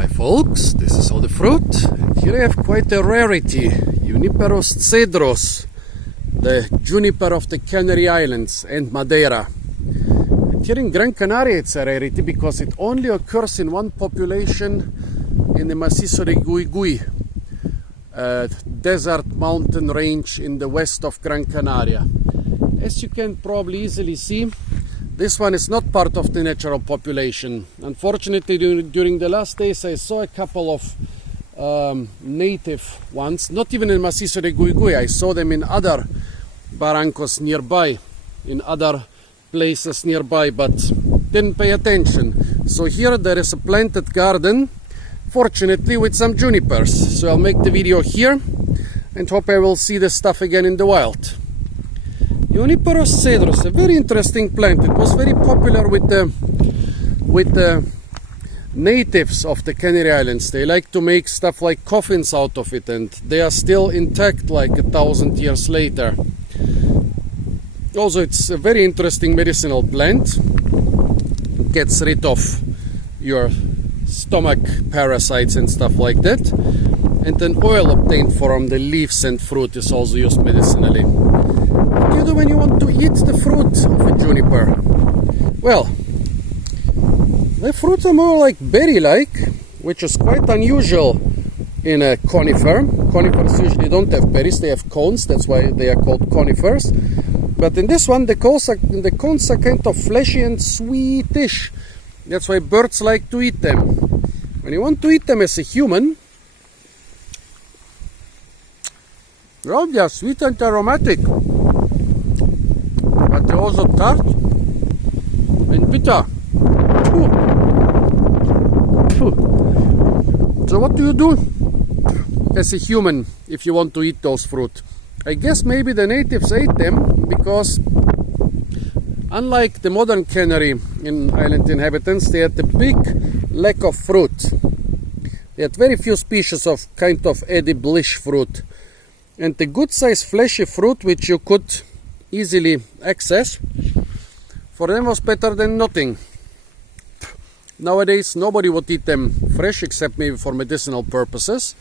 Hi folks, this is all the fruit, and here I have quite a rarity, Juniperus cedrus, the juniper of the Canary Islands and Madeira. And here in Gran Canaria it's a rarity because it only occurs in one population in the Macizo de Guigui, a desert mountain range in the west of Gran Canaria. As you can probably easily see, this one is not part of the natural population. Unfortunately, during the last days I saw a couple of native ones, not even in Macizo de Guigui. I saw them in other barrancos nearby, in other places nearby, but didn't pay attention. So here there is a planted garden, fortunately with some junipers. So I'll make the video here and hope I will see this stuff again in the wild. Juniperus cedrus, a very interesting plant. It was very popular with the natives of the Canary Islands. They like to make stuff like coffins out of it, and they are still intact like 1,000 years later. Also, it's a very interesting medicinal plant. It gets rid of your stomach parasites and stuff like that. And an oil obtained from the leaves and fruit is also used medicinally. What do you do when you want to eat the fruit of a juniper? Well, the fruits are more like berry-like, which is quite unusual in a conifer. Conifers usually don't have berries, they have cones, that's why they are called conifers. But in this one, the cones are kind of fleshy and sweetish. That's why birds like to eat them. When you want to eat them as a human, well, they are sweet and aromatic, but they're also tart and bitter. So what do you do as a human if you want to eat those fruit? I guess maybe the natives ate them because, unlike the modern Canary Island inhabitants, they had a big lack of fruit. They had very few species of kind of edible-ish fruit. And the good sized fleshy fruit which you could easily access, for them was better than nothing. Nowadays nobody would eat them fresh except maybe for medicinal purposes.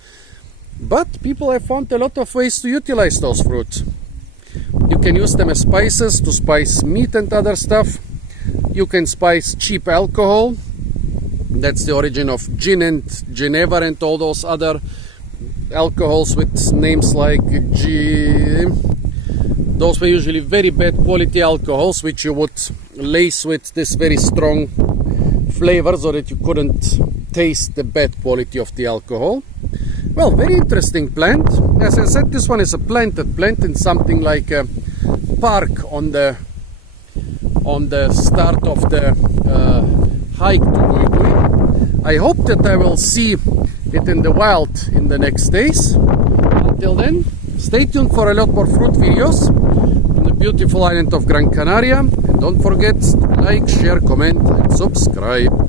But people have found a lot of ways to utilize those fruits. You can use them as spices to spice meat and other stuff. You can spice cheap alcohol. That's the origin of gin and Geneva and all those other alcohols with names like those were usually very bad quality alcohols which you would lace with this very strong flavor so that you couldn't taste the bad quality of the alcohol. Well, very interesting plant. As I said, this one is a planted plant in something like a park on the start of the hike to Guigui. I hope that I will see it in the wild in the next days. Until then, stay tuned for a lot more fruit videos on the beautiful island of Gran Canaria. And don't forget to like, share, comment and subscribe.